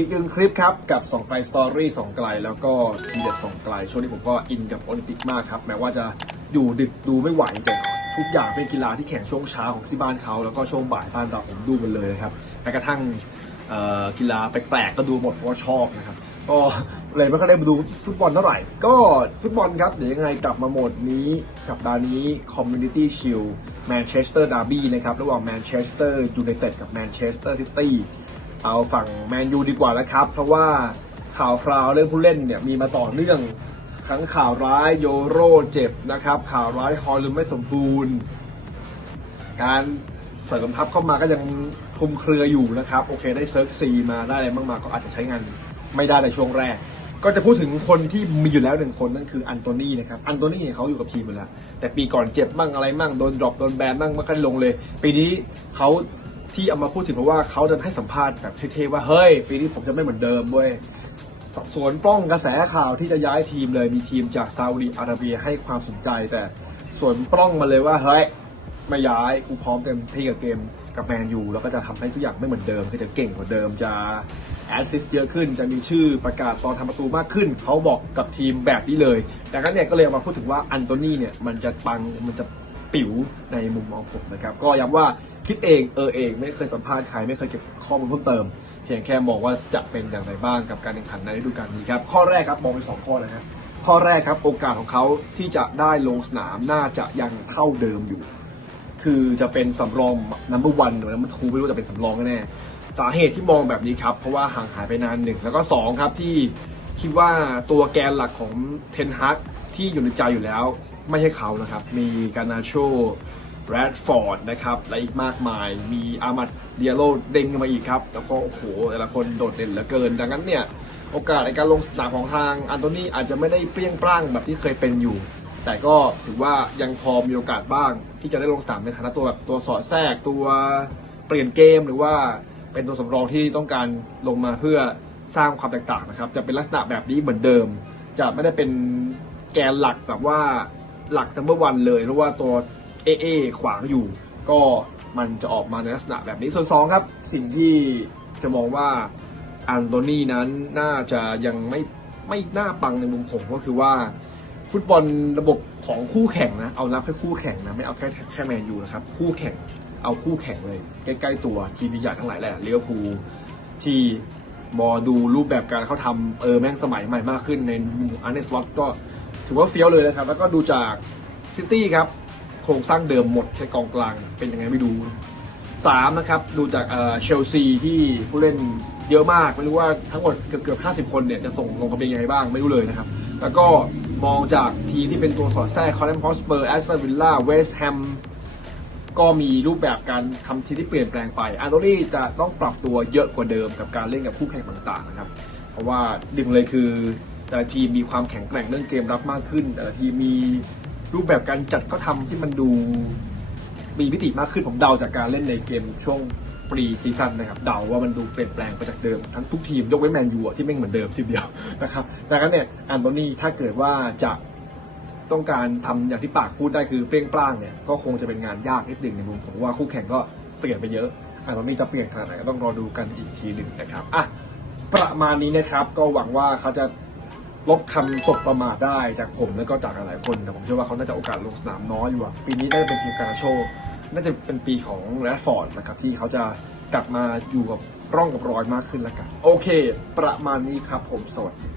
ีกหนึ่งคลิปครับ กับสองไกลสตอรี่สองไกล แล้วก็ทีเด็ดสองไกล ช่วงนี้ผมก็อินกับโอลิมปิกมากครับ แม้ว่าจะอยู่ดึกดูไม่ไหวแต่ทุกอย่างเป็นกีฬาที่แข่งช่วงเช้าของที่บ้านเขาแล้วก็ช่วงบ่ายบ้านเราผมดูหมันเลยนะครับแม้กระทั่งกีฬาแปลกๆก็ดูหมดเพราะว่าชอบนะครับก็เลยไม่ค่อยได้มาดูฟุตบอลเท่าไหร่ ก็ฟุตบอลครับเดี๋ยวยังไงกลับมาโหมดนี้ สัปดาห์นี้ Community Shield Manchester Derby นะครับ ระหว่าง Manchester United กับ Manchester City เอ เอาฝั่งแมนยูดีกว่าแล้วครับ เพราะว่าข่าวคราวเรื่องผู้เล่นเนี่ยมีมาต่อเนื่องทั้งข่าวร้ายโยโรเจ็บนะครับ ข่าวร้ายฮอลลืมไม่สมบูรณ์ การเสริมทัพเข้ามาก็ยังคุมเครืออยู่นะครับ โอเคได้เซิร์ฟซีมาได้อะไรบ้างมาก็อาจจะใช้งานไม่ได้ในช่วงแรก ก็จะพูดถึงคนที่มีอยู่แล้วหนึ่งคนนั่นคืออันโตนี่นะครับอันโตนี่เนี่ยเขาอยู่กับทีมอยู่แล้วแต่ปีก่อนเจ็บบ้างอะไรบ้างโดนดรอปโดนแบนบ้างไม่ค่อยลงเลย ปีนี้เขา ที่เอามาพูดถึงเพราะว่าเขาจะให้สัมภาษณ์แบบเท่ๆว่าเฮ้ยปีนี้ผมจะไม่เหมือนเดิมเว้ยสวนปล้องกระแสข่าวที่จะย้ายทีมเลยมีทีมจากซาอุดิอาระเบียให้ความสนใจ แต่สวนปล้องมาเลยว่าเฮ้ยไม่ย้ายกูพร้อมเต็มที่กับเกมกับแมนยูแล้วก็จะทำให้ทุกอย่างไม่เหมือนเดิมคือจะเก่งกว่าเดิมจะแอดซิสเยอะขึ้นจะมีชื่อประกาศตอนทำประตูมากขึ้น เขาบอกกับทีมแบบนี้เลยดังนั้นเนี่ยก็เลยเอามาพูดถึงว่าอันโตนี่เนี่ยมันจะปังมันจะปิ๋วในมุมมองผมนะครับ ก็ย้ำว่า คิดเองเออเองไม่เคยสัมภาษณ์ใครไม่เคยเก็บข้อมูลเพิ่มเติม เพียงแค่มองว่าจะเป็นอย่างไรบ้างกับการแข่งขันในฤดูกาลนี้ครับข้อแรกครับมองเป็นสองข้อเลยครับข้อแรกครับโอกาสของเขาที่จะได้ลงสนามน่าจะยังเท่าเดิมอยู่ คือจะเป็นสำรองนัมเบอร์วันหรือนัมเบอร์ทูไม่รู้จะเป็นสำรองแน่สาเหตุที่มองแบบนี้ครับเพราะว่าห่างหายไปนานหนึ่งแล้วก็สองครับที่คิดว่าตัวแกนหลักของเทนฮักที่อยู่ในใจอยู่แล้ว ไม่ใช่เขานะครับ มีการนาโช แรดฟอร์ดนะครับ และอีกมากมาย มีอามัดเดียโลเด้งมาอีกครับ แล้วก็โอ้โหแต่ละคนโดดเด่นเหลือเกิน ดังนั้นเนี่ย โอกาสในการลงสนามของทางอันโตนี่อาจจะไม่ได้เปรี้ยงปร้างแบบที่เคยเป็นอยู่ แต่ก็ถือว่ายังพอมีโอกาสบ้าง ที่จะได้ลงสนามในฐานะตัวแบบตัวสอดแทรกตัวเปลี่ยนเกมหรือว่าเป็นตัวสำรองที่ต้องการลงมาเพื่อสร้างความแตกต่างนะครับ จะเป็นลักษณะแบบนี้เหมือนเดิม จะไม่ได้เป็นแกนหลักแบบว่าหลัก number one เลยเพราะว่าตัว เอเอขวางอยู่ ก็มันจะออกมาในลักษณะแบบนี้ส่วนสองครับ สิ่งที่จะมองว่าอันโตนี่นั้นน่าจะยังไม่ไม่น่าปังในมุมผมก็คือว่าฟุตบอลระบบของคู่แข่งนะ เอานับแค่คู่แข่งนะไม่เอาแค่แค่แมนยูนะครับ คู่แข่งเอาคู่แข่งเลย ใกล้ๆตัวทีมใหญ่ทั้งหลายแหละเลี้ยวภูที่มอดูรูปแบบการเขาทำเออแม่งสมัยใหม่มากขึ้นในอันเนสล็อตก็ถือว่าเฟี้ยวเลยนะครับ แล้วก็ดูจากซิตี้ครับ ครงสร้างเดิมหมดแค่กองกลางเป็นยังไงไม่ดูสามนะครับดูจากเชลซีที่ผู้เล่นเยอะมาก ไม่รู้ว่าทั้งหมดเกือบเกือบห้าสิบคนเนี่ยจะส่งลงทะเบียนยังไงบ้างไม่รู้เลยนะครับ แล้วก็มองจากทีมที่เป็นตัวสอดแทรกคอร์เรนพอสเปอร์แอสตันวิลล่าเวสต์แฮมก็มีรูปแบบการทำทีมที่เปลี่ยนแปลงไปอันโตนี่จะต้องปรับตัวเยอะกว่าเดิมกับการเล่นกับคู่แข่งต่างๆนะครับ เพราะว่าดึงเลยคือแต่ละทีมมีความแข็งแกร่งเรื่องเกมรับมากขึ้น แต่ละทีมมี รูปแบบการจัดเขาทำที่มันดูมีมิติมากขึ้นผมเดาจากการเล่นในเกมช่วงปรีซีซั่นนะครับเดาว่ามันดูเปลี่ยนแปลงไปจากเดิมทั้งทุกทีมยกเว้นแมนยูที่ไม่งเหมือนเดิมทีเดียวนะครับดังนั้นเนี่ยอันโตนี่ถ้าเกิดว่าจะต้องการทำอย่างที่ปากพูดได้คือเปรี้ยงปร้างเนี่ยก็คงจะเป็นงานยากนิดหนึ่งในมุมผมว่าคู่แข่งก็เปลี่ยนไปเยอะอันโตนี่จะเปลี่ยนขนาดไหนก็ต้องรอดูกันอีกทีหนึ่งนะครับอะประมาณนี้นะครับก็หวังว่าเขาจะ ลบคำตกประมาทได้จากผมแล้วก็จากหลายๆคน แต่ผมเชื่อว่าเขาน่าจะโอกาสลงสนามน้อยอยู่อะปีนี้น่าจะเป็นทีมการโชว์น่าจะเป็นปีของแรดฟอร์ดนะครับที่เขาจะกลับมาอยู่กับร่องกับรอยมากขึ้นแล้วกัน โอเค ประมาณนี้ครับผมสวัสดี